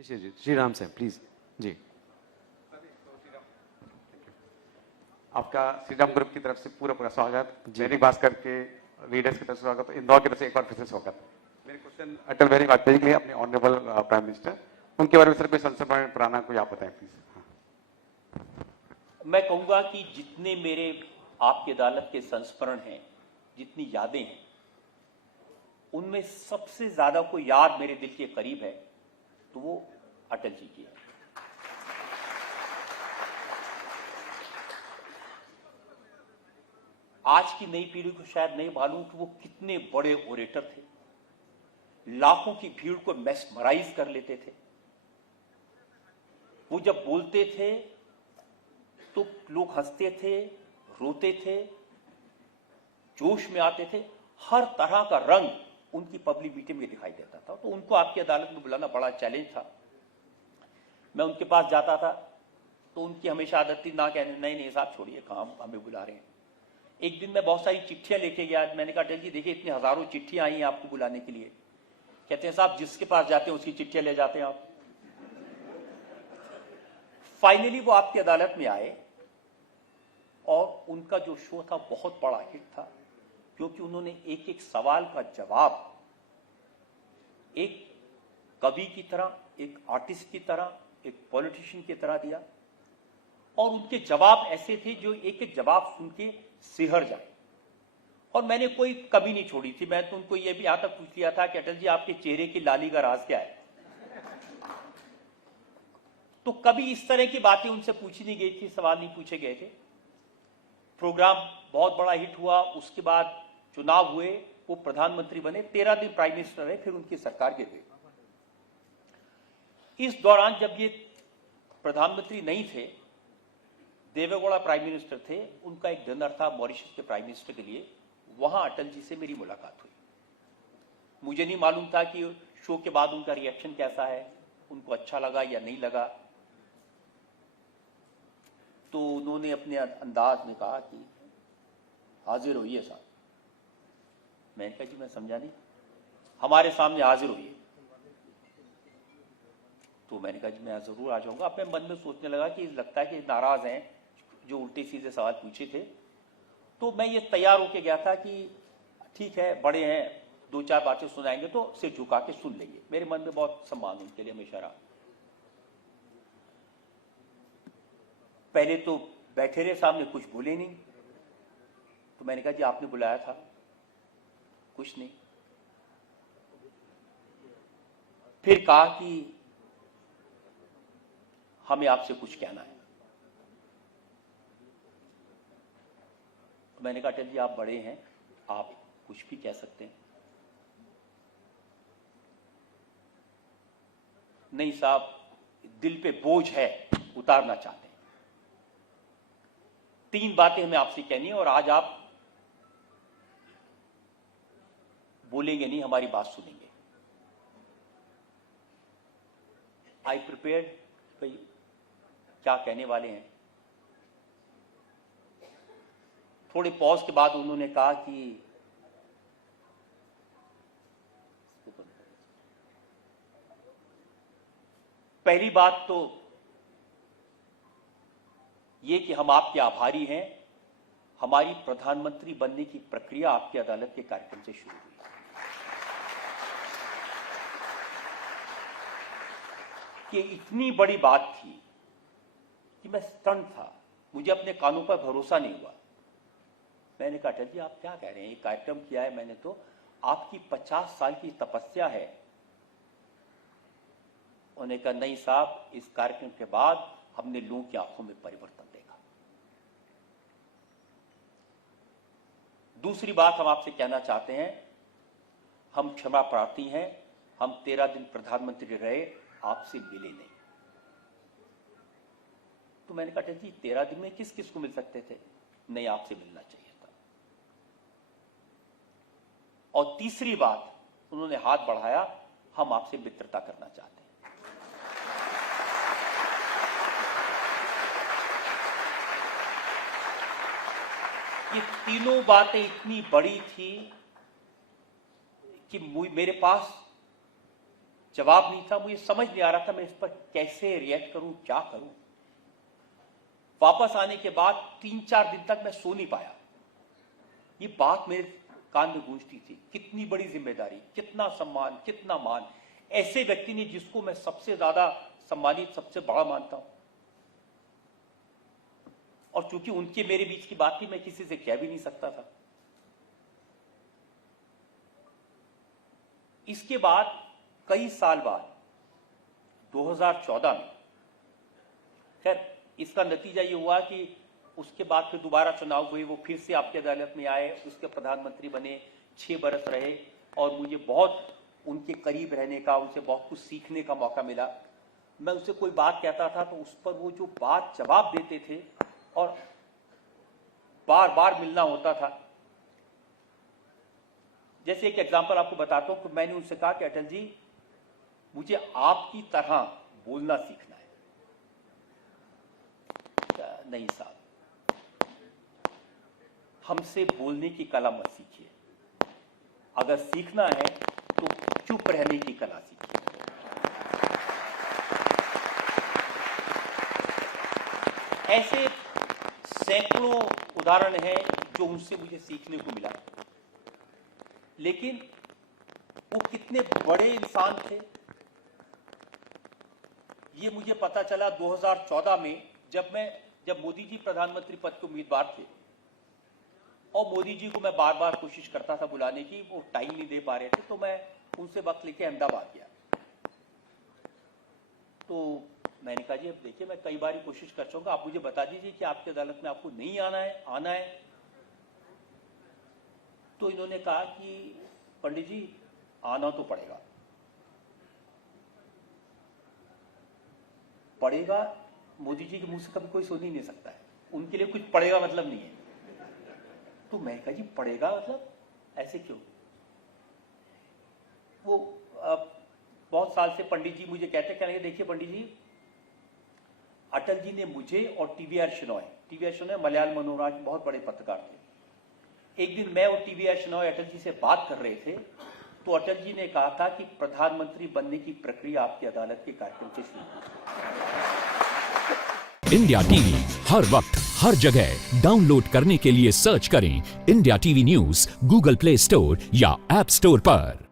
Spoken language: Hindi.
जी श्री राम साहब प्लीज जी। आपका श्री राम ग्रुप की तरफ से पूरा पूरा स्वागत, दैनिक भास्कर के रीडर्स की तरफ से स्वागत, इंदौर की तरफ से एक बार फिर से स्वागत। मेरे क्वेश्चन अटल बिहारी वाजपेयी के लिए, अपने ऑनरेबल प्राइम मिनिस्टर, उनके बारे में सर कोई संस्मरण पुराना कोई आप बताएं प्लीज। मैं कहूँगा कि जितने मेरे आपकी अदालत के संस्मरण हैं, जितनी यादें हैं, उनमें सबसे ज्यादा कोई याद मेरे दिल के करीब है तो वो अटल जी की है। आज की नई पीढ़ी को शायद नहीं मालूम कि वो कितने बड़े ओरेटर थे, लाखों की भीड़ को मेस्मराइज कर लेते थे। वो जब बोलते थे तो लोग हंसते थे, रोते थे, जोश में आते थे। हर तरह का रंग उनकी पब्लिक मीटिंग में दिखाई देता था। तो उनको आपकी अदालत में बुलाना बड़ा चैलेंज था। मैं उनके पास जाता था तो उनकी हमेशा आदत थी ना कहने, नहीं साहब छोड़िए, काम हमें बुला रहे हैं। एक दिन मैं बहुत सारी चिट्ठियां लेके गया। मैंने कहा अटल जी देखिए, इतनी हजारों चिट्ठियां आई हैं आपको बुलाने के लिए। कहते हैं साहब जिसके पास जाते हैं उसकी चिट्ठियां ले जाते हैं आप। फाइनली वो आपकी अदालत में आए और उनका जो शो था बहुत बड़ा हिट था, क्योंकि उन्होंने एक एक सवाल का जवाब एक कवि की तरह, एक आर्टिस्ट की तरह, एक पॉलिटिशियन की तरह दिया। और उनके जवाब ऐसे थे जो एक एक जवाब सुन के सिहर जाए। और मैंने कोई कमी नहीं छोड़ी थी। मैं तो उनको यह भी यहां तक पूछ लिया था कि अटल जी आपके चेहरे की लाली का राज क्या है। तो कभी इस तरह की बातें उनसे पूछी नहीं गई थी, सवाल नहीं पूछे गए थे। प्रोग्राम बहुत बड़ा हिट हुआ। उसके बाद चुनाव हुए, वो प्रधानमंत्री बने, 13 दिन प्राइम मिनिस्टर रहे, फिर उनकी सरकार गिर गई। इस दौरान जब ये प्रधानमंत्री नहीं थे, देवेगौड़ा प्राइम मिनिस्टर थे, उनका एक डिनर था मॉरिशस के प्राइम मिनिस्टर के लिए। वहां अटल जी से मेरी मुलाकात हुई। मुझे नहीं मालूम था कि शो के बाद उनका रिएक्शन कैसा है, उनको अच्छा लगा या नहीं लगा। तो उन्होंने अपने अंदाज में कहा कि हाजिर होइए साहब। मैंने कहा जी मैं समझा नहीं। हमारे सामने हाजिर होइए। तो मैंने कहा जी मैं जरूर आ जाऊंगा। अपने मन में सोचने लगा कि लगता है कि नाराज हैं, जो उल्टे सीधे सवाल पूछे थे। तो मैं ये तैयार होके गया था कि ठीक है, बड़े हैं, दो चार बातें सुनाएंगे तो सिर झुका के सुन लेंगे। मेरे मन में बहुत सम्मान उनके लिए हमेशा रहा। पहले तो बैठे रहे सामने, कुछ बोले नहीं। तो मैंने कहा जी आपने बुलाया था। कुछ नहीं। फिर कहा कि हमें आपसे कुछ कहना है। तो मैंने कहा अटल जी आप बड़े हैं, आप कुछ भी कह सकते हैं। नहीं साहब, दिल पे बोझ है, उतारना चाहते हैं। 3 बातें हमें आपसे कहनी है और आज आप बोलेंगे नहीं, हमारी बात सुनेंगे। आई प्रिपेयर्ड, भाई क्या कहने वाले हैं। थोड़े पॉज के बाद उन्होंने कहा कि पहली बात तो ये कि हम आपके आभारी हैं। हमारी प्रधानमंत्री बनने की प्रक्रिया आपकी अदालत के कार्यक्रम से शुरू हुई। कि इतनी बड़ी बात थी कि मैं स्टन था, मुझे अपने कानों पर भरोसा नहीं हुआ। मैंने कहा अटल जी आप क्या कह रहे हैं, ये कार्यक्रम किया है मैंने तो, आपकी 50 साल की तपस्या है। उन्होंने कहा नहीं साहब, इस कार्यक्रम के बाद हमने लोगों की आंखों में परिवर्तन देखा। दूसरी बात हम आपसे कहना चाहते हैं, हम क्षमा प्रार्थी हैं। हम 13 दिन प्रधानमंत्री रहे, आपसे मिले नहीं। तो मैंने कहा अटल जी 13 दिन में किस किस को मिल सकते थे। नहीं, आपसे मिलना चाहिए था। और तीसरी बात, उन्होंने हाथ बढ़ाया, हम आपसे मित्रता करना चाहते हैं। ये तीनों बातें इतनी बड़ी थी कि मेरे पास जवाब नहीं था, मुझे समझ नहीं आ रहा था मैं इस पर कैसे रिएक्ट करूं, क्या करूं। वापस आने के बाद 3-4 दिन तक मैं सो नहीं पाया। ये बात मेरे कान में गूंजती थी, कितनी बड़ी जिम्मेदारी, कितना सम्मान, कितना मान, ऐसे व्यक्ति ने जिसको मैं सबसे ज्यादा सम्मानित, सबसे बड़ा मानता हूं। और चूंकि उनके मेरे बीच की बात थी, मैं किसी से कह भी नहीं सकता था। इसके बाद कई साल बाद 2014 में, खैर इसका नतीजा ये हुआ कि उसके बाद फिर दोबारा चुनाव हुए, वो फिर से आपकी अदालत में आए, उसके प्रधानमंत्री बने, 6 बरस रहे और मुझे बहुत उनके करीब रहने का, उनसे बहुत कुछ सीखने का मौका मिला। मैं उससे कोई बात कहता था तो उस पर वो जो बात जवाब देते थे और बार बार मिलना होता था। जैसे एक एग्जांपल आपको बताता हूं कि मैंने उनसे कहा कि अटल जी, मुझे आपकी तरह बोलना सीखना है। नहीं साहब, हमसे बोलने की कला मत सीखिए, अगर सीखना है तो चुप रहने की कला सीखिए। ऐसे सैकड़ों उदाहरण हैं जो उनसे मुझे सीखने को मिला। लेकिन वो कितने बड़े इंसान थे ये मुझे पता चला 2014 में, जब मोदी जी प्रधानमंत्री पद के उम्मीदवार थे और मोदी जी को मैं बार बार कोशिश करता था बुलाने की, वो टाइम नहीं दे पा रहे थे, तो मैं उनसे वक्त लेके अहमदाबाद गया। तो मैंने कहा जी अब देखिए, मैं कई बार कोशिश कर चुका, आप मुझे बता दीजिए कि आपकी अदालत में आपको नहीं आना है। तो इन्होंने कहा कि पंडित जी आना तो पड़ेगा। मोदी जी के मुंह से कभी कोई सुन ही नहीं सकता है, उनके लिए कुछ पड़ेगा मतलब नहीं है। तो मैं कहा जी पड़ेगा मतलब ऐसे क्यों? वो बहुत साल से पंडित जी मुझे कहने लगे, देखिए पंडित जी, अटल जी ने मुझे और टीवीआर शेनॉय मलयालम मनोरमा के बहुत बड़े पत्रकार थे। एक दिन मैं और टीवीआर शेनॉय अटल जी से बात कर रहे थे, तो अटल जी ने कहा था कि प्रधानमंत्री बनने की प्रक्रिया आपकी अदालत के कार्यक्रम से शुरू। इंडिया टीवी हर वक्त हर जगह डाउनलोड करने के लिए सर्च करें India TV news Google play store या ऐप स्टोर पर।